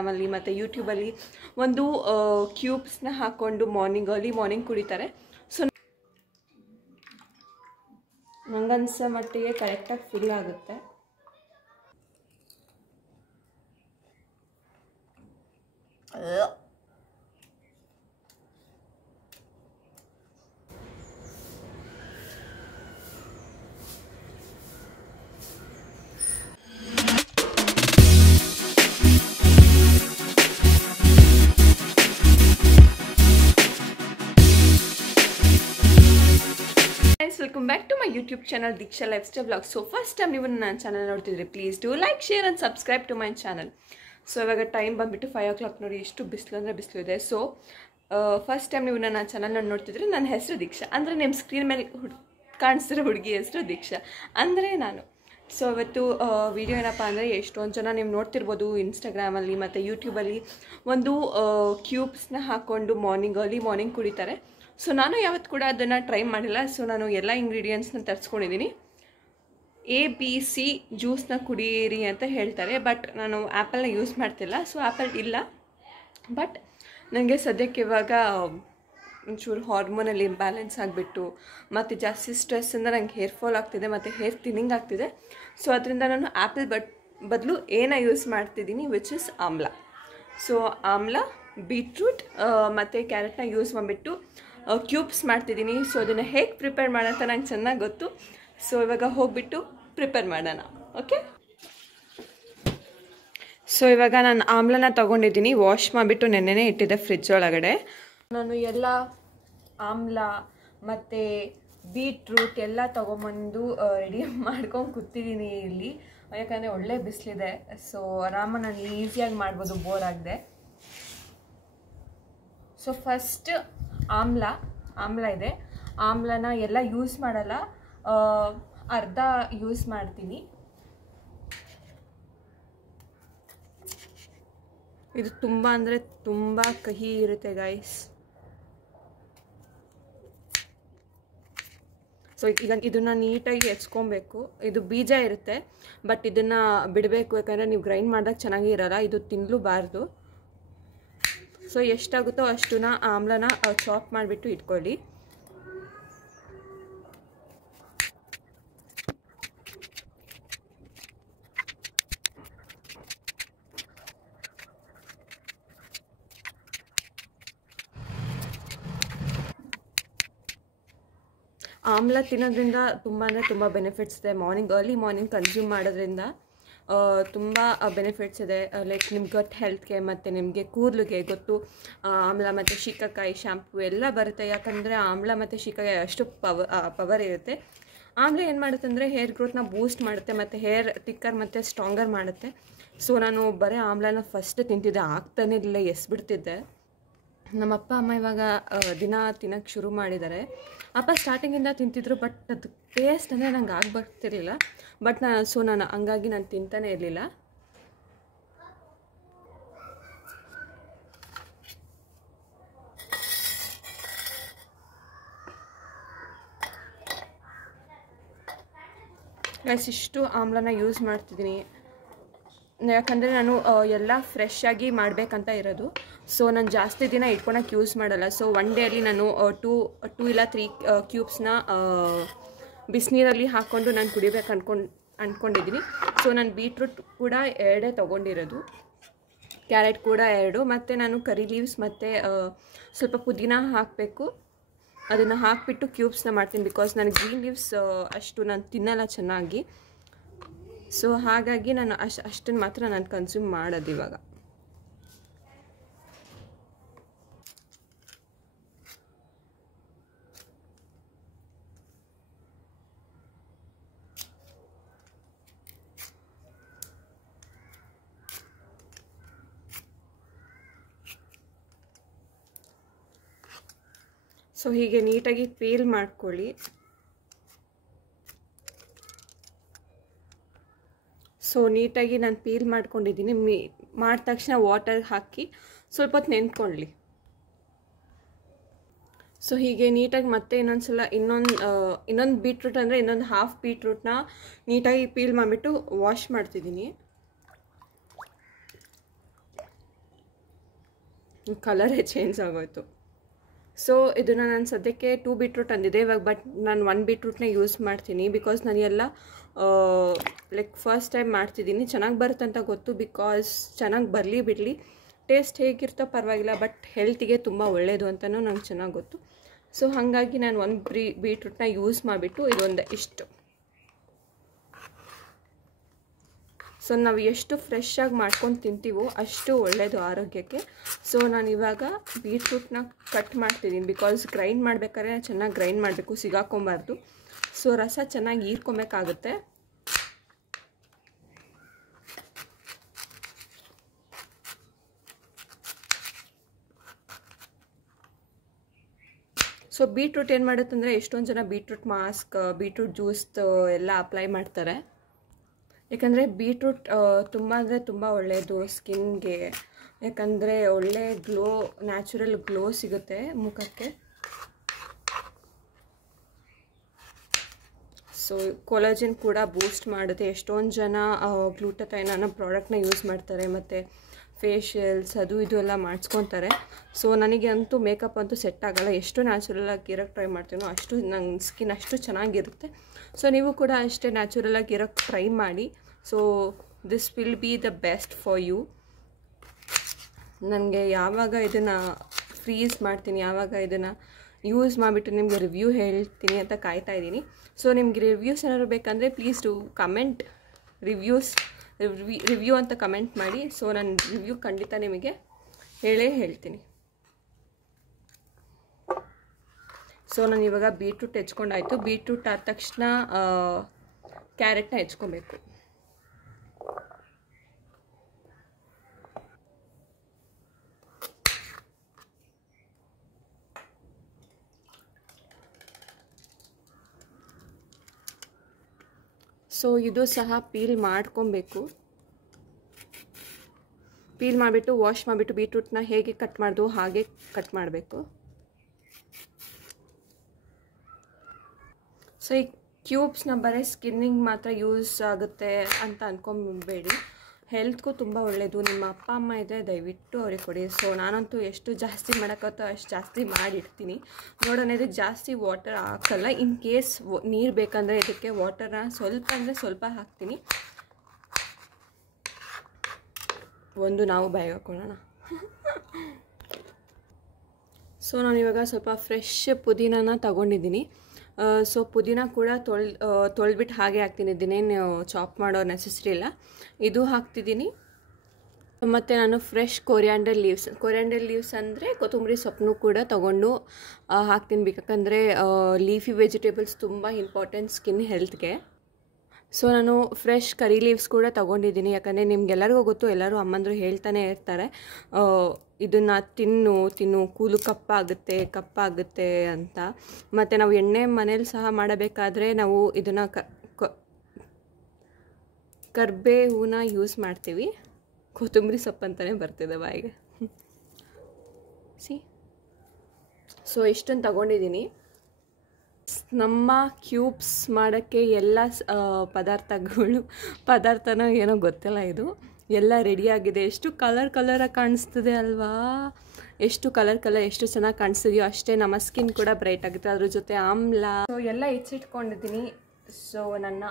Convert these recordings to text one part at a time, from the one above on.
ಇನ್ಸ್ಟಾಗ್ರಾಮಲ್ಲಿ ಮತ್ತು ಯೂಟ್ಯೂಬಲ್ಲಿ ಒಂದು ಕ್ಯೂಬ್ಸ್ನ ಹಾಕ್ಕೊಂಡು ಅರ್ಲಿ ಮಾರ್ನಿಂಗ್ ಕುಡಿತಾರೆ. ಸೊ ನಂಗನ್ಸೋ ಮಟ್ಟಿಗೆ ಕರೆಕ್ಟಾಗಿ ಫಿಲ್ ಆಗುತ್ತೆ. Welcome back to my YouTube channel Deeksha lifestyle vlog. So first time ನೀವು ನನ್ನ ಚಾನಲ್ ನೋಡ್ತಿದ್ರಿ, please do like, share and subscribe to my channel. So ಇವಾಗ ಟೈಮ್ ಬಂದುಬಿಟ್ಟು 5 o'clock ನೋಡಿ, ಎಷ್ಟು ಬಿಸಿಲು ಅಂದರೆ ಬಿಸಿಲು ಇದೆ. ಸೊ ಫಸ್ಟ್ ಟೈಮ್ ನೀವು ನನ್ನ ಚಾನಲ್ನ ನೋಡ್ತಿದ್ರೆ ನನ್ನ ಹೆಸರು ದೀಕ್ಷಾ, ಅಂದರೆ ನಿಮ್ಮ ಸ್ಕ್ರೀನ್ ಮೇಲೆ ಕಾಣಿಸ್ತಿರೋ ಹುಡುಗಿ ಹೆಸರು ದೀಕ್ಷಾ ಅಂದರೆ ನಾನು. ಸೊ ಇವತ್ತು ವಿಡಿಯೋ ಏನಪ್ಪ ಅಂದರೆ, ಎಷ್ಟೊಂದು ಜನ ನೀವು ನೋಡ್ತಿರ್ಬೋದು ಇನ್ಸ್ಟಾಗ್ರಾಮಲ್ಲಿ ಮತ್ತು ಯೂಟ್ಯೂಬಲ್ಲಿ ಒಂದು ಕ್ಯೂಬ್ಸ್ನ ಹಾಕ್ಕೊಂಡು ಅರ್ಲಿ ಮಾರ್ನಿಂಗ್ ಕುಡಿತಾರೆ. ಸೊ ನಾನು ಯಾವತ್ತು ಕೂಡ ಅದನ್ನು ಟ್ರೈ ಮಾಡಿಲ್ಲ. ಸೊ ನಾನು ಎಲ್ಲ ಇಂಗ್ರೀಡಿಯೆಂಟ್ಸ್ನ ತರಿಸ್ಕೊಂಡಿದ್ದೀನಿ. ABC ಜ್ಯೂಸ್ನ ಕುಡಿಯಿರಿ ಅಂತ ಹೇಳ್ತಾರೆ, ಬಟ್ ನಾನು ಆ್ಯಪಲ್ನ ಯೂಸ್ ಮಾಡ್ತಿಲ್ಲ. ಸೊ ಆ್ಯಪಲ್ ಇಲ್ಲ, ಬಟ್ ನನಗೆ ಸದ್ಯಕ್ಕೆ ಇವಾಗ ಒಂಚೂರು ಹಾರ್ಮೋನಲ್ಲಿ ಇಂಬ್ಯಾಲೆನ್ಸ್ ಆಗಿಬಿಟ್ಟು ಮತ್ತು ಜಾಸ್ತಿ ಸ್ಟ್ರೆಸ್ಸಿಂದ ನಂಗೆ ಹೇರ್ ಫಾಲ್ ಆಗ್ತಿದೆ ಮತ್ತು ಹೇರ್ ಥಿನ್ನಿಂಗ್ ಆಗ್ತಿದೆ. ಸೊ ಅದರಿಂದ ನಾನು ಆ್ಯಪಲ್ ಬದಲು ಯೂಸ್ ಮಾಡ್ತಿದ್ದೀನಿ, ವಿಚ್ ಇಸ್ ಆಮ್ಲ. ಸೊ ಆಮ್ಲ, ಬೀಟ್ರೂಟ್ ಮತ್ತು ಕ್ಯಾರೆಟ್ನ ಯೂಸ್ ಮಾಡಿಬಿಟ್ಟು ಕ್ಯೂಬ್ಸ್ ಮಾಡ್ತಿದ್ದೀನಿ. ಸೊ ಅದನ್ನು ಹೇಗೆ ಪ್ರಿಪೇರ್ ಮಾಡೋಂತ ನಂಗೆ ಚೆನ್ನಾಗಿ ಗೊತ್ತು. ಸೊ ಇವಾಗ ಹೋಗಿಬಿಟ್ಟು ಪ್ರಿಪೇರ್ ಮಾಡೋಣ, ಓಕೆ? ಸೊ ಇವಾಗ ನಾನು ಆಮ್ಲನ ತೊಗೊಂಡಿದ್ದೀನಿ, ವಾಶ್ ಮಾಡಿಬಿಟ್ಟು ನೆನ್ನೆನೇ ಇಟ್ಟಿದ್ದೆ ಫ್ರಿಜ್ ಒಳಗಡೆ. ನಾನು ಎಲ್ಲ ಆಮ್ಲ ಮತ್ತು ಬೀಟ್ರೂಟ್ ಎಲ್ಲ ತೊಗೊಂಬಂದು ರೆಡಿ ಮಾಡ್ಕೊಂಡು ಕೂತಿದ್ದೀನಿ ಇಲ್ಲಿ, ಯಾಕಂದರೆ ಒಳ್ಳೆ ಬಿಸಿಲಿದೆ. ಸೊ ಆರಾಮ ನಾನು ಈಸಿಯಾಗಿ ಮಾಡ್ಬೋದು, ಬೋರ್ ಆಗದೆ. ಸೊ ಫಸ್ಟ್ ಆಮ್ಲ ಇದೆ. ಆಮ್ಲನ ಎಲ್ಲ ಯೂಸ್ ಮಾಡಲ್ಲ, ಅರ್ಧ ಯೂಸ್ ಮಾಡ್ತೀನಿ. ಇದು ತುಂಬ ಅಂದರೆ ತುಂಬ ಕಹಿ ಇರುತ್ತೆ ಗೈಸ್. ಸೊ ಈಗ ಇದನ್ನು ನೀಟಾಗಿ ಹೆಚ್ಕೊಬೇಕು. ಇದು ಬೀಜ ಇರುತ್ತೆ, ಬಟ್ ಇದನ್ನು ಬಿಡಬೇಕು, ಯಾಕಂದರೆ ನೀವು ಗ್ರೈಂಡ್ ಮಾಡಿದಾಗ ಚೆನ್ನಾಗಿ ಇರೋಲ್ಲ, ಇದು ತಿನ್ನಲೂಬಾರ್ದು. ಸೊ ಎಷ್ಟಾಗುತ್ತೋ ಅಷ್ಟನ್ನ ಆಮ್ಲನ ಚಾಪ್ ಮಾಡಿಬಿಟ್ಟು ಇಟ್ಕೊಳ್ಳಿ. ಆಮ್ಲ ತಿನ್ನೋದ್ರಿಂದ ತುಂಬ ಅಂದರೆ ತುಂಬ ಬೆನಿಫಿಟ್ಸ್ ಇದೆ. ಅರ್ಲಿ ಮಾರ್ನಿಂಗ್ ಕನ್ಸ್ಯೂಮ್ ಮಾಡೋದ್ರಿಂದ ತುಂಬ ಬೆನಿಫಿಟ್ಸ್ ಇದೆ. ಲೈಕ್ ನಿಮ್ಮ ಗಟ್ ಹೆಲ್ತ್ಗೆ ಮತ್ತು ನಿಮಗೆ ಕೂದಲಿಗೆ ಗೊತ್ತು. ಆಮ್ಲ ಮತ್ತು ಶೀಕಾಕಾಯಿ ಶ್ಯಾಂಪು ಎಲ್ಲ ಬರುತ್ತೆ, ಯಾಕಂದರೆ ಆಮ್ಲ ಮತ್ತು ಶೀಕಾಕಾಯಿ ಅಷ್ಟು ಪವರ್ ಇರುತ್ತೆ. ಆಮ್ಲ ಏನು ಮಾಡುತ್ತೆ ಅಂದರೆ ಹೇರ್ ಗ್ರೋತ್ನ ಬೂಸ್ಟ್ ಮಾಡುತ್ತೆ ಮತ್ತು ಹೇರ್ ಥಿಕ್ಕರ್ ಮತ್ತು ಸ್ಟ್ರಾಂಗರ್ ಮಾಡುತ್ತೆ. ಸೊ ನಾನು ಬರೀ ಆಮ್ಲನ ಫಸ್ಟ್ ತಿಂತಿದ್ದೆ, ಆಗ್ತಾನೆ ಇರಲಿಲ್ಲ, ಎಸ್ಬಿಡ್ತಿದ್ದೆ. ನಮ್ಮ ಅಪ್ಪ ಅಮ್ಮ ಇವಾಗ ದಿನ ತಿನ್ನೋಕ್ಕೆ ಶುರು ಮಾಡಿದ್ದಾರೆ. ಅಪ್ಪ ಸ್ಟಾರ್ಟಿಂಗಿಂದ ತಿಂತಿದ್ರು, ಬಟ್ ಅದು ಟೇಸ್ಟ್ ಅಂದರೆ ನಂಗೆ ಆಗ್ಬರ್ತಿರ್ಲಿಲ್ಲ. ಬಟ್ ನಾನು ಹಂಗಾಗಿ ನಾನು ತಿಂತಾನೆ ಇರಲಿಲ್ಲ. ಇಷ್ಟು ಆಮ್ಲನ ಯೂಸ್ ಮಾಡ್ತಿದ್ದೀನಿ, ಯಾಕಂದರೆ ನಾನು ಎಲ್ಲ ಫ್ರೆಶ್ ಆಗಿ ಮಾಡಬೇಕಂತ ಇರೋದು. ಸೊ ನಾನು ಜಾಸ್ತಿ ದಿನ ಇಟ್ಕೊಳಕ್ಕೆ ಯೂಸ್ ಮಾಡಲ್ಲ. ಸೊ ಒನ್ ಡೇಯಲ್ಲಿ ನಾನು 2 ಇಲ್ಲ 3 ಕ್ಯೂಬ್ಸ್ನ ಬಿಸಿನೀರಲ್ಲಿ ಹಾಕ್ಕೊಂಡು ನಾನು ಕುಡಿಬೇಕು ಅಂದ್ಕೊಂಡಿದ್ದೀನಿ. ಸೊ ನಾನು ಬೀಟ್ರೂಟ್ ಕೂಡ 2 ತೊಗೊಂಡಿರೋದು, ಕ್ಯಾರೆಟ್ ಕೂಡ 2, ಮತ್ತು ನಾನು ಕರಿ ಲೀವ್ಸ್ ಮತ್ತು ಸ್ವಲ್ಪ ಪುದೀನ ಹಾಕಬೇಕು. ಅದನ್ನು ಹಾಕಿಬಿಟ್ಟು ಕ್ಯೂಬ್ಸ್ನ ಮಾಡ್ತೀನಿ, ಬಿಕಾಸ್ ನನಗೆ ಗ್ರೀನ್ ಲೀವ್ಸ್ ಅಷ್ಟು ನಾನು ತಿನ್ನಲ್ಲ ಚೆನ್ನಾಗಿ. ಸೊ ಹಾಗಾಗಿ ನಾನು ಅಷ್ಟನ್ನು ಮಾತ್ರ ನಾನು ಕನ್ಸ್ಯೂಮ್ ಮಾಡೋದು ಇವಾಗ. ಸೊ ಹೀಗೆ ನೀಟಾಗಿ ಪೀಲ್ ಮಾಡ್ಕೊಳ್ಳಿ. ಸೊ ನೀಟಾಗಿ ನಾನು ಪೀಲ್ ಮಾಡ್ಕೊಂಡಿದ್ದೀನಿ. ಮಾಡಿದ ತಕ್ಷಣ ವಾಟರ್ ಹಾಕಿ ಸ್ವಲ್ಪ ಹೊತ್ತು ನೆನ್ಕೊಳ್ಳಿ. ಸೊ ಹೀಗೆ ನೀಟಾಗಿ ಮತ್ತೆ ಇನ್ನೊಂದ್ಸಲ ಇನ್ನೊಂದು ಬೀಟ್ರೂಟ್ ಅಂದರೆ ಇನ್ನೊಂದು ಹಾಫ್ ಬೀಟ್ರೂಟ್ನ ನೀಟಾಗಿ ಪೀಲ್ ಮಾಡಿಬಿಟ್ಟು ವಾಶ್ ಮಾಡ್ತಿದ್ದೀನಿ. ಕಲರೇ ಚೇಂಜ್ ಆಗೋಯ್ತು. ಸೊ ಇದನ್ನು ನಾನು ಸದ್ಯಕ್ಕೆ 2 ಬೀಟ್ರೂಟ್ ಅಂದಿದೆ ಇವಾಗ, ಬಟ್ ನಾನು 1 ಬೀಟ್ರೂಟ್ನೇ ಯೂಸ್ ಮಾಡ್ತೀನಿ. ಬಿಕಾಸ್ ನಾನು ಎಲ್ಲ ಲೈಕ್ ಫಸ್ಟ್ ಟೈಮ್ ಮಾಡ್ತಿದ್ದೀನಿ. ಚೆನ್ನಾಗಿ ಬರುತ್ತೆ ಅಂತ ಗೊತ್ತು, ಬಿಕಾಸ್ ಚೆನ್ನಾಗಿ ಬರಲಿ ಬಿಡಲಿ, ಟೇಸ್ಟ್ ಹೇಗಿರ್ತೋ ಪರವಾಗಿಲ್ಲ, ಬಟ್ ಹೆಲ್ತಿಗೆ ತುಂಬ ಒಳ್ಳೆಯದು ಅಂತಲೂ ನಂಗೆ ಚೆನ್ನಾಗಿ ಗೊತ್ತು. ಸೊ ಹಾಗಾಗಿ ನಾನು 1 ಬೀಟ್ರೂಟ್ನ ಯೂಸ್ ಮಾಡಿಬಿಟ್ಟು ಇದೊಂದು ಇಷ್ಟು. ಸೊ ನಾವು ಎಷ್ಟು ಫ್ರೆಶ್ಶಾಗಿ ಮಾಡ್ಕೊಂಡು ತಿಂತೀವೋ ಅಷ್ಟು ಒಳ್ಳೆಯದು ಆರೋಗ್ಯಕ್ಕೆ. ಸೊ ನಾನು ಇವಾಗ ಬೀಟ್ರೂಟ್ನ ಕಟ್ ಮಾಡ್ತಿದ್ದೀನಿ, ಬಿಕಾಸ್ ಗ್ರೈಂಡ್ ಮಾಡಬೇಕಾದ್ರೆ ಚೆನ್ನಾಗಿ ಗ್ರೈಂಡ್ ಮಾಡಬೇಕು, ಸಿಗಾಕೊಂಬಾರ್ದು. ಸೊ ರಸ ಚೆನ್ನಾಗಿ ಹೀರ್ಕೊಬೇಕಾಗುತ್ತೆ. ಸೊ ಬೀಟ್ರೂಟ್ ಏನು ಮಾಡುತ್ತಂದರೆ, ಎಷ್ಟೊಂದು ಜನ ಬೀಟ್ರೂಟ್ ಮಾಸ್ಕ್, ಬೀಟ್ರೂಟ್ ಜ್ಯೂಸ್ ಎಲ್ಲ ಅಪ್ಲೈ ಮಾಡ್ತಾರೆ. ಯಾಕಂದರೆ ಬೀಟ್ರೂಟ್ ತುಂಬ ಅಂದರೆ ತುಂಬ ಒಳ್ಳೆಯದು ಸ್ಕಿನ್ಗೆ. ಯಾಕಂದರೆ ಒಳ್ಳೆ ಗ್ಲೋ, ನ್ಯಾಚುರಲ್ ಗ್ಲೋ ಸಿಗುತ್ತೆ ಮುಖಕ್ಕೆ. ಸೊ ಕೊಲಾಜಿನ್ ಕೂಡ ಬೂಸ್ಟ್ ಮಾಡುತ್ತೆ. ಎಷ್ಟೊಂದು ಜನ ಗ್ಲೂಟಥೈನ್ ಅನ್ನೋ ಪ್ರಾಡಕ್ಟ್ನ ಯೂಸ್ ಮಾಡ್ತಾರೆ, ಮತ್ತು ಫೇಶಿಯಲ್ಸ್ ಅದು ಇದು ಎಲ್ಲ ಮಾಡಿಸ್ಕೊತಾರೆ. ಸೊ ನನಗೆ ಅಂತೂ ಮೇಕಪ್ ಅಂತೂ ಸೆಟ್ ಆಗೋಲ್ಲ. ಎಷ್ಟು ನ್ಯಾಚುರಲಾಗಿ ಇರೋಕ್ಕೆ ಟ್ರೈ ಮಾಡ್ತೀನೋ ಅಷ್ಟು ನನ್ನ ಸ್ಕಿನ್ ಅಷ್ಟು ಚೆನ್ನಾಗಿರುತ್ತೆ. ಸೊ ನೀವು ಕೂಡ ಅಷ್ಟೇ ನ್ಯಾಚುರಲಾಗಿ ಇರೋಕ್ಕೆ ಟ್ರೈ ಮಾಡಿ. So this will be the best for you. ನನಗೆ ಯಾವಾಗ ಇದನ್ನು ಫ್ರೀಸ್ ಮಾಡ್ತೀನಿ, ಯಾವಾಗ ಇದನ್ನು ಯೂಸ್ ಮಾಡಿಬಿಟ್ಟು ನಿಮಗೆ ರಿವ್ಯೂ ಹೇಳ್ತೀನಿ ಅಂತ ಕಾಯ್ತಾ ಇದ್ದೀನಿ. ಸೊ ನಿಮಗೆ ರಿವ್ಯೂಸ್ ಏನಾದ್ರು ಬೇಕಂದರೆ ಪ್ಲೀಸ್ ಟು ಕಮೆಂಟ್ ರಿವ್ಯೂ ಅಂತ ಕಮೆಂಟ್ ಮಾಡಿ. ಸೊ ನಾನು ರಿವ್ಯೂ ಖಂಡಿತ ನಿಮಗೆ ಹೇಳ್ತೀನಿ. ಸೊ ನಾನು ಇವಾಗ ಬೀಟ್ರೂಟ್ ಹೆಚ್ಕೊಂಡಾಯಿತು. ಬೀಟ್ರೂಟ್ ಆದ ತಕ್ಷಣ ಕ್ಯಾರೆಟ್ನ ಹೆಚ್ಕೊಬೇಕು. ಸೊ ಇದು ಸಹ ಪೀಲ್ ಮಾಡ್ಕೊಬೇಕು. ಪೀಲ್ ಮಾಡಿಬಿಟ್ಟು ವಾಶ್ ಮಾಡಿಬಿಟ್ಟು ಬೀಟ್ರೂಟ್ನ ಹೇಗೆ ಕಟ್ ಮಾಡಿದ್ವು ಹಾಗೆ ಕಟ್ ಮಾಡಬೇಕು. ಸೊ ಈ ಕ್ಯೂಬ್ಸ್ನ ಬರೀ ಸ್ಕಿನ್ನಿಂಗ್ ಮಾತ್ರ ಯೂಸ್ ಆಗುತ್ತೆ ಅಂತ ಅಂದ್ಕೊಂಬೇಡಿ, ಹೆಲ್ತ್ಗೂ ತುಂಬ ಒಳ್ಳೆಯದು. ನಿಮ್ಮ ಅಪ್ಪ ಅಮ್ಮ ಇದ್ದರೆ ದಯವಿಟ್ಟು ಅವ್ರಿಗೆ ಕೊಡಿ. ಸೊ ನಾನಂತೂ ಎಷ್ಟು ಜಾಸ್ತಿ ಮಾಡೋಕ್ಕತ್ತೋ ಅಷ್ಟು ಜಾಸ್ತಿ ಮಾಡಿಡ್ತೀನಿ. ನೋಡೋಣ, ಇದಕ್ಕೆ ಜಾಸ್ತಿ ವಾಟರ್ ಹಾಕಲ್ಲ. ಇನ್ ಕೇಸ್ ನೀರು ಬೇಕಂದರೆ ಇದಕ್ಕೆ ವಾಟರ್ನ ಸ್ವಲ್ಪ ಅಂದರೆ ಸ್ವಲ್ಪ ಹಾಕ್ತೀನಿ. ಒಂದು ನಾವು ಬಾಯಿಗೆ ಹಾಕೊಳ್ಳೋಣ. ಸೊ ನಾನಿವಾಗ ಸ್ವಲ್ಪ ಫ್ರೆಶ್ ಪುದೀನನ ತಗೊಂಡಿದ್ದೀನಿ. ಸೊ ಪುದೀನ ಕೂಡ ತೊಳೆದ್ಬಿಟ್ಟು ಹಾಗೆ ಹಾಕ್ತೀನಿ. ಇದನ್ನೇನು ಚಾಪ್ ಮಾಡೋ ನೆಸೆಸರಿ ಇಲ್ಲ. ಇದು ಹಾಕ್ತಿದ್ದೀನಿ. ಮತ್ತು ನಾನು ಫ್ರೆಶ್ ಕೊರಿಯಾಂಡರ್ ಲೀವ್ಸ್ ಅಂದರೆ ಕೊತ್ತಂಬರಿ ಸೊಪ್ಪನ್ನು ಕೂಡ ತೊಗೊಂಡು ಹಾಕ್ತೀನಿ. ಯಾಕಂದರೆ ಲೀಫಿ ವೆಜಿಟೇಬಲ್ಸ್ ತುಂಬ ಇಂಪಾರ್ಟೆಂಟ್ ಸ್ಕಿನ್ ಹೆಲ್ತ್ಗೆ. ಸೊ ನಾನು ಫ್ರೆಶ್ ಕರಿ ಲೀವ್ಸ್ ಕೂಡ ತೊಗೊಂಡಿದ್ದೀನಿ. ಯಾಕಂದರೆ ನಿಮ್ಗೆಲ್ಲರಿಗೂ ಗೊತ್ತು, ಎಲ್ಲರೂ ಅಮ್ಮಂದರು ಹೇಳ್ತಾನೆ ಇರ್ತಾರೆ, ಇದನ್ನು ತಿನ್ನು ಕೂಲು ಕಪ್ಪಾಗುತ್ತೆ ಅಂತ. ಮತ್ತು ನಾವು ಎಣ್ಣೆ ಮನೇಲಿ ಸಹ ಮಾಡಬೇಕಾದ್ರೆ ನಾವು ಇದನ್ನು ಕರ್ಬೇವನ್ನ ಯೂಸ್ ಮಾಡ್ತೀವಿ. ಕೊತ್ತಂಬರಿ ಸೊಪ್ಪು ಅಂತಲೇ ಬರ್ತಿದೆ ಬಾಯಿಗೆ. ಸೊ ಇಷ್ಟನ್ನು ತಗೊಂಡಿದ್ದೀನಿ. ನಮ್ಮ ಕ್ಯೂಬ್ಸ್ ಮಾಡೋಕ್ಕೆ ಎಲ್ಲ ಪದಾರ್ಥನೋ ಏನೋ ಗೊತ್ತಿಲ್ಲ, ಇದು ಎಲ್ಲ ರೆಡಿಯಾಗಿದೆ. ಎಷ್ಟು ಕಲರಾಗಿ ಕಾಣಿಸ್ತದೆ ಅಲ್ವಾ? ಎಷ್ಟು ಕಲರ್ ಎಷ್ಟು ಚೆನ್ನಾಗಿ ಕಾಣಿಸ್ತಿದೆಯೋ ಅಷ್ಟೇ ನಮ್ಮ ಸ್ಕಿನ್ ಕೂಡ ಬ್ರೈಟ್ ಆಗುತ್ತೆ. ಅದ್ರ ಜೊತೆ ಆಮ್ಲ. ಸೊ ಎಲ್ಲ ಹೆಚ್ಚಿಟ್ಕೊಂಡಿದ್ದೀನಿ. ಸೊ ನನ್ನ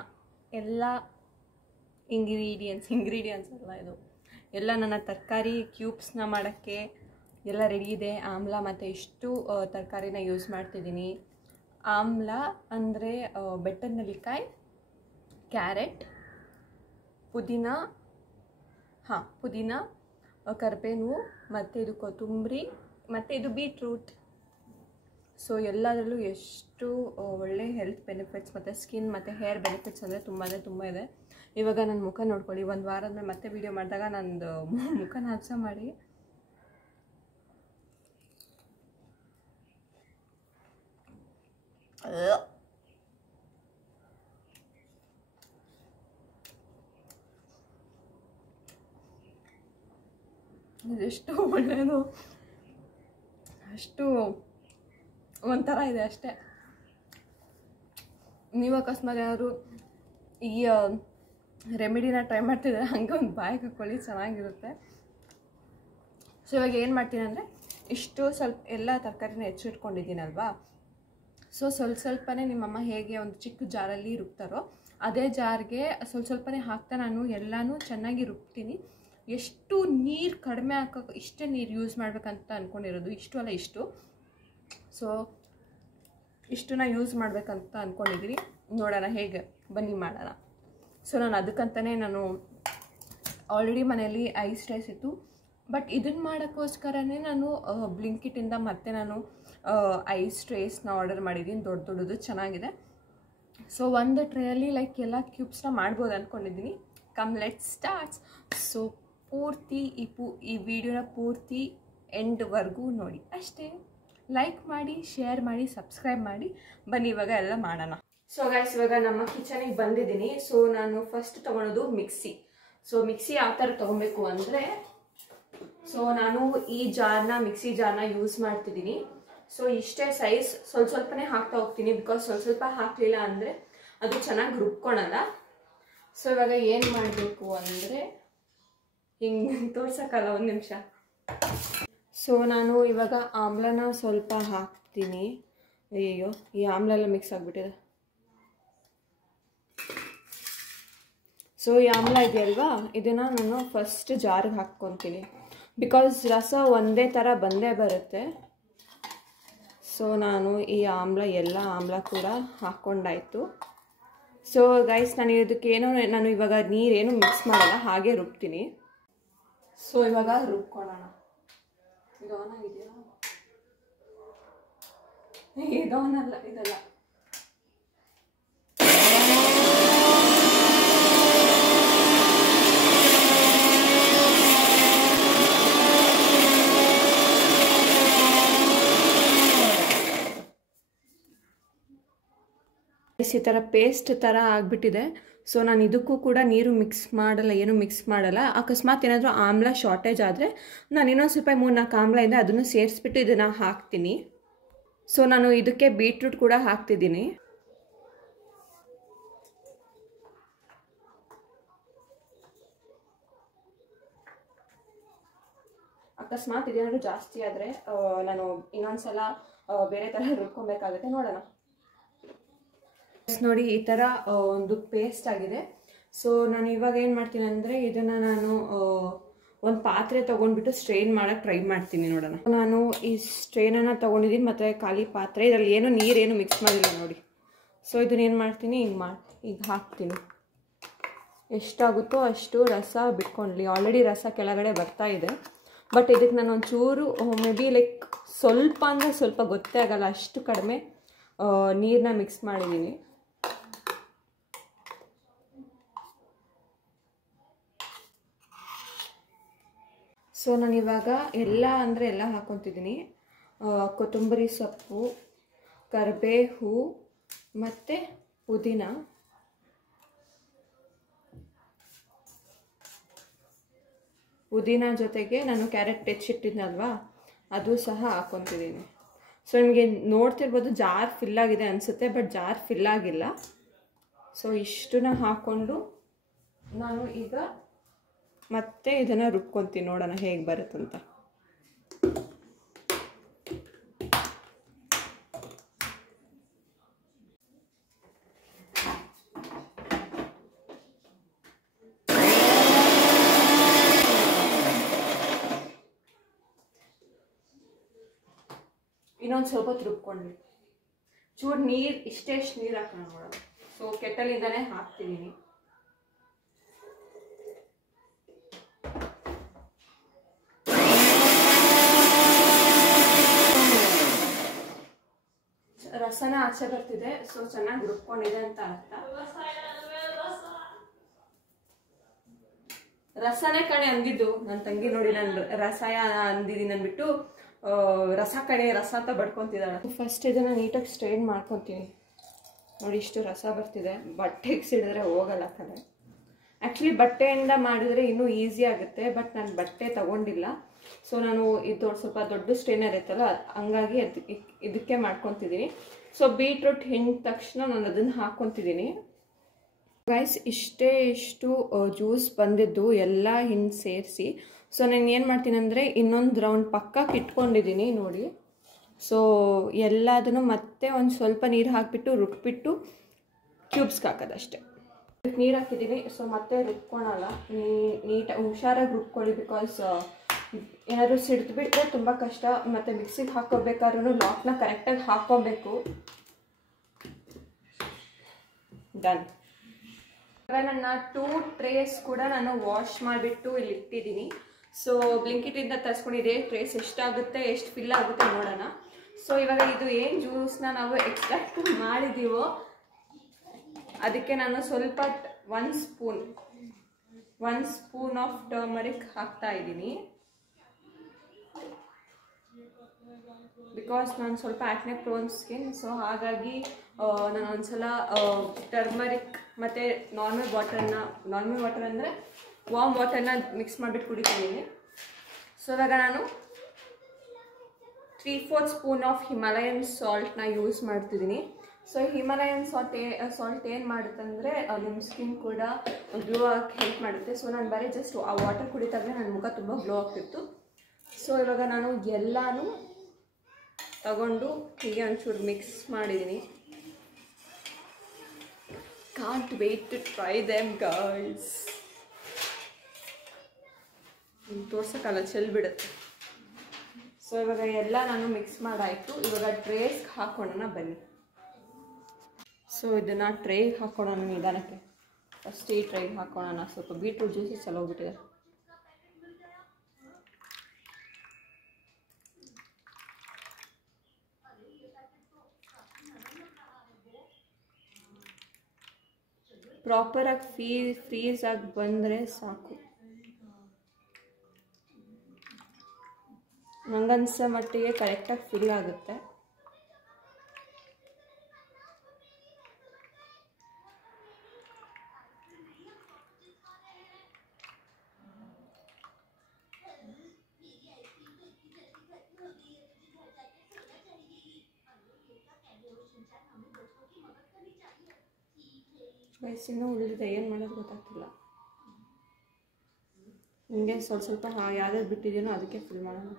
ಎಲ್ಲ ಇಂಗ್ರೀಡಿಯೆಂಟ್ಸ್ ಅಲ್ಲ, ಇದು ಎಲ್ಲ ನನ್ನ ತರಕಾರಿ ಕ್ಯೂಬ್ಸ್ನ ಮಾಡೋಕ್ಕೆ ಎಲ್ಲ ರೆಡಿ ಇದೆ. ಆಮ್ಲ ಮತ್ತು ಇಷ್ಟು ತರಕಾರಿನ ಯೂಸ್ ಮಾಡ್ತಿದ್ದೀನಿ. ಆಮ್ಲ ಅಂದರೆ ಬೆಟ್ಟದ ನೆಲ್ಲಿಕಾಯಿ, ಕ್ಯಾರೆಟ್, ಪುದೀನ, ಕರಿಬೇವು, ಮತ್ತು ಇದು ಕೊತ್ತಂಬರಿ, ಮತ್ತು ಇದು ಬೀಟ್ರೂಟ್. ಸೊ ಎಲ್ಲದರಲ್ಲೂ ಎಷ್ಟು ಒಳ್ಳೆ ಹೆಲ್ತ್ ಬೆನಿಫಿಟ್ಸ್ ಮತ್ತು ಸ್ಕಿನ್ ಮತ್ತು ಹೇರ್ ಬೆನಿಫಿಟ್ಸ್ ಅಂದರೆ ತುಂಬ ಇದೆ. ಇವಾಗ ನನ್ನ ಮುಖ ನೋಡ್ಕೊಳ್ಳಿ. ಒಂದು ವಾರದ ಮೇಲೆ ಮತ್ತೆ ವೀಡಿಯೋ ಮಾಡಿದಾಗ ನಂದು ಮುಖನ ಹಚ್ಚ ಮಾಡಿ. ಇದೆಷ್ಟು ಒಳ್ಳೆಯದು, ಅಷ್ಟು ಒಂಥರ ಇದೆ ಅಷ್ಟೇ. ನೀವು ಅಕಸ್ಮಾತ್ ಯಾರು ಈ ರೆಮಿಡಿನ ಟ್ರೈ ಮಾಡ್ತಿದ್ದಾರೆ, ಹಂಗೆ ಒಂದು ಬಾಯಿಗೆ ಹಾಕ್ಕೊಳ್ಳಿ, ಚೆನ್ನಾಗಿರುತ್ತೆ. ಸೊ ಇವಾಗ ಏನು ಮಾಡ್ತೀನಿ ಅಂದರೆ ಇಷ್ಟು ಸ್ವಲ್ಪ ಎಲ್ಲ ತರಕಾರಿನ ಹೆಚ್ಚಿಟ್ಕೊಂಡಿದ್ದೀನಲ್ವಾ, ಸೊ ಸ್ವಲ್ಪನೇ ನಿಮ್ಮಮ್ಮ ಹೇಗೆ ಒಂದು ಚಿಕ್ಕ ಜಾರಲ್ಲಿ ರುಬ್ತಾರೋ ಅದೇ ಜಾರ್ಗೆ ಸ್ವಲ್ಪನೇ ಹಾಕ್ತಾ ನಾನು ಎಲ್ಲನೂ ಚೆನ್ನಾಗಿ ರುಬ್ತೀನಿ. ಎಷ್ಟು ನೀರು ಕಡಿಮೆ ಹಾಕೋಕೆ ಇಷ್ಟೇ ನೀರು ಯೂಸ್ ಮಾಡ್ಬೇಕಂತ ಅಂದ್ಕೊಂಡಿರೋದು, ಇಷ್ಟು ಅಲ್ಲ ಇಷ್ಟು. ಸೊ ಇಷ್ಟನ್ನ ಯೂಸ್ ಮಾಡ್ಬೇಕಂತ ಅಂದ್ಕೊಂಡಿದ್ದೀನಿ. ನೋಡೋಣ ಹೇಗೆ, ಬನ್ನಿ ಮಾಡೋಣ. ಸೊ ನಾನು ಅದಕ್ಕಂತಲೇ ನಾನು ಆಲ್ರೆಡಿ ಮನೆಯಲ್ಲಿ ಐಸ್ ರೈಸ್ ಇತ್ತು, ಬಟ್ ಇದನ್ನು ಮಾಡೋಕ್ಕೋಸ್ಕರನೇ ನಾನು ಬ್ಲಿಂಕಿಟಿಂದ ಮತ್ತೆ ನಾನು ಐಸ್ ಟ್ರೇಸ್ನ ಆರ್ಡರ್ ಮಾಡಿದ್ದೀನಿ. ದೊಡ್ಡದು ಚೆನ್ನಾಗಿದೆ. ಸೊ ಒಂದು ಟ್ರೇಯಲ್ಲಿ ಲೈಕ್ ಎಲ್ಲ ಕ್ಯೂಬ್ಸ್ನ ಮಾಡ್ಬೋದು ಅಂದ್ಕೊಂಡಿದ್ದೀನಿ. Come let starts. ಸೊ ಪೂರ್ತಿ ಈ ವಿಡಿಯೋನ ಪೂರ್ತಿ ಎಂಡ್ವರೆಗೂ ನೋಡಿ ಅಷ್ಟೇ. ಲೈಕ್ ಮಾಡಿ, ಶೇರ್ ಮಾಡಿ, ಸಬ್ಸ್ಕ್ರೈಬ್ ಮಾಡಿ. ಬನ್ನಿ ಇವಾಗ ಎಲ್ಲ ಮಾಡೋಣ. ಸೊ ಗೈಸ್, ಇವಾಗ ನಮ್ಮ ಕಿಚನಿಗೆ ಬಂದಿದ್ದೀನಿ. ಸೊ ನಾನು ಫಸ್ಟ್ ತೊಗೊಳೋದು ಮಿಕ್ಸಿ. ಸೊ ಮಿಕ್ಸಿ ಯಾವ ಥರ ತೊಗೊಬೇಕು ಅಂದರೆ, ಸೊ ನಾನು ಈ ಮಿಕ್ಸಿ ಜಾರ್ನ ಯೂಸ್ ಮಾಡ್ತಿದ್ದೀನಿ. ಸೊ ಇಷ್ಟೇ ಸೈಜ್, ಸ್ವಲ್ಪನೇ ಹಾಕ್ತಾ ಹೋಗ್ತೀನಿ, ಬಿಕಾಸ್ ಸ್ವಲ್ಪ ಹಾಕಲಿಲ್ಲ ಅಂದರೆ ಅದು ಚೆನ್ನಾಗಿ ರುಬ್ಕೊಳಲ್ಲ. ಸೊ ಇವಾಗ ಏನು ಮಾಡಬೇಕು ಅಂದರೆ, ಹಿಂಗೆ ತೋರ್ಸೋಕ್ಕಲ್ಲ, ಒಂದು ನಿಮಿಷ. ಸೊ ನಾನು ಇವಾಗ ಆಮ್ಲನ ಸ್ವಲ್ಪ ಹಾಕ್ತೀನಿ. ಅಯ್ಯೋ, ಈ ಆಮ್ಲ ಎಲ್ಲ ಮಿಕ್ಸ್ ಆಗಿಬಿಟ್ಟಿದೆ. ಸೊ ಈ ಆಮ್ಲ ಇದೆಯಲ್ವಾ, ಇದನ್ನು ನಾನು ಫಸ್ಟ್ ಜಾರ್ಗೆ ಹಾಕ್ಕೊತೀನಿ, ಬಿಕಾಸ್ ರಸ ಒಂದೇ ಥರ ಬಂದೇ ಬರುತ್ತೆ. ಸೊ ನಾನು ಈ ಎಲ್ಲ ಆಮ್ಲ ಕೂಡ ಹಾಕ್ಕೊಂಡಾಯಿತು. ಸೊ ಗೈಸ್, ನಾನು ನಾನು ಇವಾಗ ನೀರೇನು ಮಿಕ್ಸ್ ಮಾಡಲ್ಲ, ಹಾಗೆ ರುಬ್ತೀನಿ. ಸೊ ಇವಾಗ ರುಬ್ಕೊಳ್ಳೋಣ. ಇದು ಆನ್ ಆಗಿದೆಯಾ? ಇದು ಆನ್ ಅಲ್ಲ, ಇದಲ್ಲ. ಈ ಥರ ಪೇಸ್ಟ್ ಥರ ಆಗಿಬಿಟ್ಟಿದೆ. ಸೊ ನಾನು ಇದಕ್ಕೂ ಕೂಡ ನೀರು ಮಿಕ್ಸ್ ಮಾಡಲ್ಲ, ಏನು ಮಿಕ್ಸ್ ಮಾಡಲ್ಲ. ಅಕಸ್ಮಾತ್ ಏನಾದರೂ ಆಮ್ಲ ಶಾರ್ಟೇಜ್ ಆದರೆ ನಾನು ಇನ್ನೊಂದು ಸ್ವಲ್ಪ 3-4 ಆಮ್ಲ ಇದೆ, ಅದನ್ನು ಸೇರಿಸ್ಬಿಟ್ಟು ಇದನ್ನು ಹಾಕ್ತೀನಿ. ಸೊ ನಾನು ಇದಕ್ಕೆ ಬೀಟ್ರೂಟ್ ಕೂಡ ಹಾಕ್ತಿದ್ದೀನಿ. ಅಕಸ್ಮಾತ್ ಇದೇನಾದರೂ ಜಾಸ್ತಿ ಆದರೆ ನಾನು ಇನ್ನೊಂದ್ಸಲ ಬೇರೆ ಥರ ರುಬ್ಕೊಬೇಕಾಗುತ್ತೆ, ನೋಡೋಣ. ನೋಡಿ, ಈ ಥರ ಒಂದು ಪೇಸ್ಟ್ ಆಗಿದೆ. ಸೊ ನಾನು ಇವಾಗ ಏನು ಮಾಡ್ತೀನಿ ಅಂದರೆ, ಇದನ್ನು ನಾನು ಒಂದು ಪಾತ್ರೆ ತೊಗೊಂಡ್ಬಿಟ್ಟು ಸ್ಟ್ರೈನ್ ಮಾಡೋಕ್ಕೆ ಟ್ರೈ ಮಾಡ್ತೀನಿ, ನೋಡೋಣ. ನಾನು ಈ ಸ್ಟ್ರೈನನ್ನು ತೊಗೊಂಡಿದ್ದೀನಿ ಮತ್ತು ಖಾಲಿ ಪಾತ್ರೆ, ಇದರಲ್ಲಿ ಏನು ನೀರೇನು ಮಿಕ್ಸ್ ಮಾಡಿಲ್ಲ ನೋಡಿ. ಸೊ ಇದನ್ನೇನು ಮಾಡ್ತೀನಿ, ಈಗ ಹಾಕ್ತೀನಿ. ಎಷ್ಟಾಗುತ್ತೋ ಅಷ್ಟು ರಸ ಬಿಟ್ಕೊಳ್ಳಿ. ಆಲ್ರೆಡಿ ರಸ ಕೆಳಗಡೆ ಬರ್ತಾ ಇದೆ, ಬಟ್ ಇದಕ್ಕೆ ನಾನು ಒಂಚೂರು ಮೇ ಬಿ ಲೈಕ್ ಸ್ವಲ್ಪ ಅಂದರೆ ಸ್ವಲ್ಪ ಗೊತ್ತೇ ಆಗಲ್ಲ, ಅಷ್ಟು ಕಡಿಮೆ ನೀರನ್ನ ಮಿಕ್ಸ್ ಮಾಡಿದ್ದೀನಿ. ಸೊ ನಾನಿವಾಗ ಎಲ್ಲ ಹಾಕ್ಕೊತಿದ್ದೀನಿ. ಕೊತ್ತಂಬರಿ ಸೊಪ್ಪು, ಕರಿಬೇವು ಮತ್ತು ಪುದೀನ. ಪುದೀನ ಜೊತೆಗೆ ನಾನು ಕ್ಯಾರೆಟ್ ಹೆಚ್ಚಿಟ್ಟಿದ್ನಲ್ವಾ, ಅದು ಸಹ ಹಾಕ್ಕೊತಿದ್ದೀನಿ. ಸೊ ನಿಮಗೆ ನೋಡ್ತಿರ್ಬೋದು ಜಾರ್ ಫಿಲ್ ಆಗಿದೆ ಅನಿಸುತ್ತೆ, ಬಟ್ ಜಾರ್ ಫಿಲ್ ಆಗಿಲ್ಲ. ಸೊ ಇಷ್ಟನ್ನ ಹಾಕ್ಕೊಂಡು ನಾನು ಈಗ ಮತ್ತೆ ಇದನ್ನು ರುಬ್ಕೊತೀನಿ, ನೋಡೋಣ ಹೇಗೆ ಬರುತ್ತಂತ. ಇನ್ನೊಂದು ಸ್ವಲ್ಪ ರುಬ್ಕೊಂಡ್ವಿ. ಚೂರು ನೀರು, ಇಷ್ಟೆಷ್ಟು ನೀರು ಹಾಕೋಣ ನೋಡೋಣ. ಸೊ ಕೆಟಲಿಂದನೇ ಹಾಕ್ತಿದ್ದೀನಿ. ರಸನ ಆಚೆ ಬರ್ತಿದೆ. ಸೊ ಚೆನ್ನಾಗಿ ರುಬ್ಕೊಂಡಿದೆ ಅಂತ ಅರ್ಥ. ರಸನೇ ಕಣೆ ಅಂದಿದ್ದು ನನ್ನ ತಂಗಿ. ನೋಡಿ, ನಾನು ರಸಾಯ ಅಂದಿದ್ದೀನಿ ಅಂದ್ಬಿಟ್ಟು ರಸ ಕಣೆ ರಸ ಅಂತ ಬಡ್ಕೊತಿದ್ದಾಳೆ. ಫಸ್ಟ್ ಇದನ್ನು ನೀಟಾಗಿ ಸ್ಟ್ರೈನ್ ಮಾಡ್ಕೊತೀನಿ. ನೋಡಿ, ಇಷ್ಟು ರಸ ಬರ್ತಿದೆ. ಬಟ್ಟೆಗೆ ಸಿಡಿದ್ರೆ ಹೋಗಲ್ಲ ಕಡೆ. ಆ್ಯಕ್ಚುಲಿ ಬಟ್ಟೆಯಿಂದ ಮಾಡಿದ್ರೆ ಇನ್ನೂ ಈಸಿ ಆಗುತ್ತೆ, ಬಟ್ ನಾನು ಬಟ್ಟೆ ತಗೊಂಡಿಲ್ಲ. ಸೊ ನಾನು ಇದು ಸ್ವಲ್ಪ ದೊಡ್ಡ ಸ್ಟ್ರೈನರ್ ಇರುತ್ತಲ್ಲ, ಹಂಗಾಗಿ ಇದಕ್ಕೆ ಮಾಡ್ಕೊತಿದ್ದೀನಿ. ಸೊ ಬೀಟ್ರೂಟ್ ಹಿಂಡಿದ ತಕ್ಷಣ ನಾನು ಅದನ್ನು ಹಾಕ್ಕೊತಿದ್ದೀನಿ. ಗೈಸ್, ಇಷ್ಟು ಜ್ಯೂಸ್ ಬಂದಿದ್ದು ಎಲ್ಲ ಹಿಂಡಿ ಸೇರಿಸಿ ಸೊ ನಾನು ಏನು ಮಾಡ್ತೀನಿ ಅಂದರೆ ಇನ್ನೊಂದು ರೌಂಡ್ ಪಕ್ಕಕ್ಕೆ ಇಟ್ಕೊಂಡಿದ್ದೀನಿ ನೋಡಿ. ಸೊ ಎಲ್ಲದನ್ನು ಮತ್ತೆ ಒಂದು ಸ್ವಲ್ಪ ನೀರು ಹಾಕಿಬಿಟ್ಟು ರುಬ್ಬಿಟ್ಟು ಕ್ಯೂಬ್ಸ್ಗೆ ಹಾಕೋದಷ್ಟೆ. ನೀರು ಹಾಕಿದ್ದೀನಿ. ಸೊ ಮತ್ತೆ ರುಬ್ಕೊಳಲ್ಲ, ನೀಟಾಗಿ ಹುಷಾರಾಗಿ ರುಬ್ಕೊಳ್ಳಿ. ಬಿಕಾಸ್ ಏನಾದರೂ ಸಿಡ್ದು ಬಿಟ್ಟರೆ ತುಂಬ ಕಷ್ಟ. ಮತ್ತು ಮಿಕ್ಸಿಗೆ ಹಾಕೋಬೇಕಾದ್ರೂ ಲಾಕ್ನ ಕರೆಕ್ಟಾಗಿ ಹಾಕ್ಕೋಬೇಕು. ಡನ್. ಇವಾಗ ನನ್ನ 2 ಟ್ರೇಸ್ ಕೂಡ ನಾನು ವಾಶ್ ಮಾಡಿಬಿಟ್ಟು ಇಲ್ಲಿ ಇಟ್ಟಿದ್ದೀನಿ. ಸೊ ಬ್ಲಿಂಕಿಟಿಂದ ತರಿಸ್ಕೊಂಡಿದ್ದೆ. ಟ್ರೇಸ್ ಎಷ್ಟಾಗುತ್ತೆ, ಎಷ್ಟು ಫಿಲ್ ಆಗುತ್ತೆ ನೋಡೋಣ. ಸೊ ಇವಾಗ ಇದು ಏನು ಜ್ಯೂಸ್ನ ನಾವು ಎಕ್ಸ್ಟ್ರಾಕ್ಟ್ ಮಾಡಿದ್ದೀವೋ ಅದಕ್ಕೆ ನಾನು ಸ್ವಲ್ಪ 1 ಸ್ಪೂನ್ ಆಫ್ ಟರ್ಮರಿಕ್ ಹಾಕ್ತಾ ಇದ್ದೀನಿ. ಬಿಕಾಸ್ ನಾನು ಸ್ವಲ್ಪ ಆಕ್ನೆ ಪ್ರೋನ್ ಸ್ಕಿನ್. ಸೊ ಹಾಗಾಗಿ ನಾನು ಒಂದ್ಸಲ ಟರ್ಮರಿಕ್ ಮತ್ತು ನಾರ್ಮಲ್ ವಾಟರ್ ಅಂದರೆ ವಾರ್ಮ್ ವಾಟರ್ನ ಮಿಕ್ಸ್ ಮಾಡಿಬಿಟ್ಟು ಕುಡಿತಿದ್ದೀನಿ. ಸೊ ಇವಾಗ ನಾನು 3/4 ಸ್ಪೂನ್ ಆಫ್ ಹಿಮಾಲಯನ್ ಸಾಲ್ಟ್ನ ಯೂಸ್ ಮಾಡ್ತಿದ್ದೀನಿ. ಸೊ ಹಿಮಾಲಯನ್ ಸಾಲ್ಟ್ ಏನು ಮಾಡುತ್ತಂದರೆ ನಿಮ್ಮ ಸ್ಕಿನ್ ಕೂಡ ಗ್ಲೋ ಆಗಿ ಹೆಲ್ಪ್ ಮಾಡುತ್ತೆ. ಸೊ ನಾನು ಬರೀ ಜಸ್ಟ್ ಆ ವಾಟರ್ ಕುಡಿತಾಗಲೇ ನನ್ನ ಮುಖ ತುಂಬ ಗ್ಲೋ ಆಗ್ತಿತ್ತು. ಸೊ ಇವಾಗ ನಾನು ಎಲ್ಲನೂ ತಗೊಂಡು ಹೀಗೆ ಒಂಚೂರು ಮಿಕ್ಸ್ ಮಾಡಿದ್ದೀನಿ. Can't wait to try them guys. ತೋರ್ಸೋಕ್ಕಲ್ಲ, ಚೆಲ್ಬಿಡುತ್ತೆ. ಸೊ ಇವಾಗ ಎಲ್ಲ ನಾನು ಮಿಕ್ಸ್ ಮಾಡಾಯಿತು. ಇವಾಗ ಟ್ರೇಸ್ಗೆ ಹಾಕೋಣ ಬನ್ನಿ. ಸೊ ಇದನ್ನು ಟ್ರೇಗೆ ಹಾಕೋಣ ನಿಧಾನಕ್ಕೆ. ಫಸ್ಟ್ ಈ ಟ್ರೇಗೆ ಹಾಕೋಣ. ಸ್ವಲ್ಪ ಬೀಟ್ರೂಟ್ ಜ್ಯೂಸ್ ಚಲೋ ಹೋಗ್ಬಿಟ್ಟಿದೆ. ಪ್ರಾಪರಾಗಿ ಫ್ರೀಸ್ ಆಗಿ ಬಂದರೆ ಸಾಕು. ನಂಗನ್ಸೋ ಮಟ್ಟಿಗೆ ಕರೆಕ್ಟಾಗಿ ಫಿಲ್ ಆಗುತ್ತೆ. ವಯಸ್ಸಿನ ಉಳಿದಿದೆ, ಏನು ಮಾಡೋದು ಗೊತ್ತಾಗ್ತಿಲ್ಲ. ಹಿಂಗೆ ಸ್ವಲ್ಪ ಯಾವ್ದಾದ್ರು ಬಿಟ್ಟಿದ್ದೀನೋ ಅದಕ್ಕೆ ಫಿಲ್ ಮಾಡೋಣ.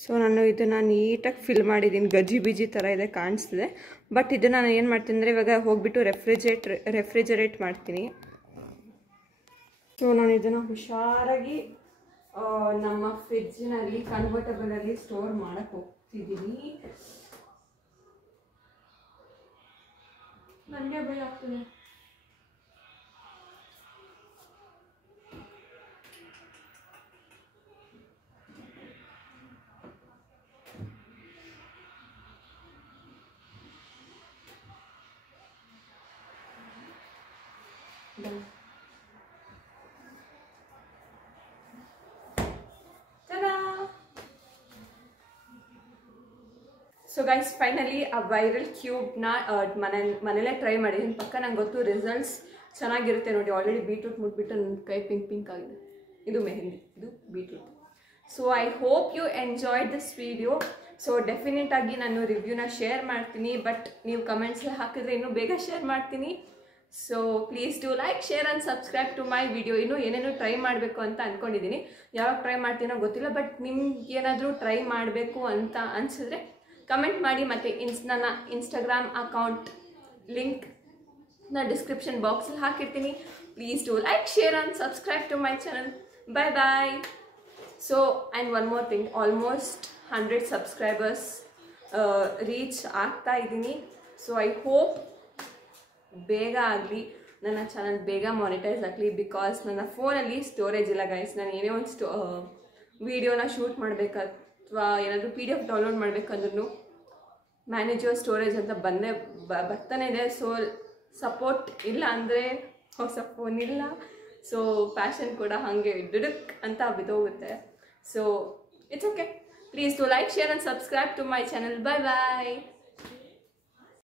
ಸೊ ನಾನು ಇದನ್ನು ನೀಟಾಗಿ ಫಿಲ್ ಮಾಡಿದ್ದೀನಿ. ಗಜಿ ಬಿಜಿ ಥರ ಇದೆ, ಕಾಣಿಸ್ತಿದೆ. ಬಟ್ ಇದು ನಾನು ಏನು ಮಾಡ್ತೀನಿ ಅಂದರೆ ಇವಾಗ ಹೋಗ್ಬಿಟ್ಟು ರೆಫ್ರಿಜರೇಟ್ ಮಾಡ್ತೀನಿ. ಸೊ ನಾನು ಇದನ್ನು ಹುಷಾರಾಗಿ ನಮ್ಮ ಫ್ರಿಡ್ಜ್ನಲ್ಲಿ ಕನ್ವರ್ಟಬಲಲ್ಲಿ ಸ್ಟೋರ್ ಮಾಡೋಕ್ಕೆ ಹೋಗ್ತಿದ್ದೀನಿ. ನನಗೆ ಭಯ ಆಗ್ತದೆ. ಸೊ ಗೈಸ್, ಫೈನಲಿ ಆ ವೈರಲ್ ಕ್ಯೂಬ್ನ ಮನೇಲೆ ಟ್ರೈ ಮಾಡಿದ್ದೀನಿ. ಪಕ್ಕ ನಂಗೆ ಗೊತ್ತು ರಿಸಲ್ಟ್ಸ್ ಚೆನ್ನಾಗಿರುತ್ತೆ ನೋಡಿ. ಆಲ್ರೆಡಿ ಬೀಟ್ರೂಟ್ ಮುಟ್ಬಿಟ್ಟು ನನ್ನ ಕೈ ಪಿಂಕ್ ಆಗಿದೆ. ಇದು ಮೆಹಂದಿ, ಇದು beetroot. So I hope you enjoyed this video. So definite ಆಗಿ ನಾನು ರಿವ್ಯೂನ ಶೇರ್ ಮಾಡ್ತೀನಿ. ಬಟ್ ನೀವು ಕಮೆಂಟ್ಸ್ ಹಾಕಿದ್ರೆ ಇನ್ನೂ ಬೇಗ ಶೇರ್ ಮಾಡ್ತೀನಿ. So please do like, share and subscribe to my video. ಇನ್ನೂ ಏನೇನು ಟ್ರೈ ಮಾಡಬೇಕು ಅಂತ ಅಂದ್ಕೊಂಡಿದ್ದೀನಿ. ಯಾವಾಗ ಟ್ರೈ ಮಾಡ್ತೀನೋ ಗೊತ್ತಿಲ್ಲ. ಬಟ್ ನಿಮ್ಗೆ ಏನಾದರೂ ಟ್ರೈ ಮಾಡಬೇಕು ಅಂತ ಅನಿಸಿದ್ರೆ ಕಮೆಂಟ್ ಮಾಡಿ. ಮತ್ತು ನನ್ನ ಇನ್ಸ್ಟಾಗ್ರಾಮ್ ಅಕೌಂಟ್ ಲಿಂಕ್ನ ಡಿಸ್ಕ್ರಿಪ್ಷನ್ ಬಾಕ್ಸಲ್ಲಿ ಹಾಕಿರ್ತೀನಿ. Please do like, share and subscribe to my channel. Bye bye. So and one more thing, almost 100 subscribers reach ಆಗ್ತಾ ಇದ್ದೀನಿ. ಸೊ ಐ ಹೋಪ್ ಬೇಗ ಆಗಲಿ, ನನ್ನ ಚಾನಲ್ ಬೇಗ ಮಾನಿಟೈಸ್ ಆಗಲಿ. ಬಿಕಾಸ್ ನನ್ನ ಫೋನಲ್ಲಿ ಸ್ಟೋರೇಜ್ ಇಲ್ಲ ಗೈಸ್. ನಾನು ಏನೇ ಒಂದು ವೀಡಿಯೋನ ಶೂಟ್ ಮಾಡಬೇಕು ಅಥವಾ ಏನಾದರೂ PDF ಡೌನ್ಲೋಡ್ ಮಾಡಬೇಕಂದ್ರೂ ಮ್ಯಾನೇಜ್ ಯುವರ್ ಸ್ಟೋರೇಜ್ ಅಂತ ಬರ್ತಾನೆ ಇದೆ. ಸೊ ಸಪೋರ್ಟ್ ಇಲ್ಲ ಅಂದರೆ ಹೊಸ ಫೋನ್ ಇಲ್ಲ. ಸೊ ಪ್ಯಾಷನ್ ಕೂಡ ಹಾಗೆ ಡುಡುಕ್ ಅಂತ ಬಿದ್ದೋಗುತ್ತೆ. So it's okay. Please do like, share and subscribe to my channel. Bye bye.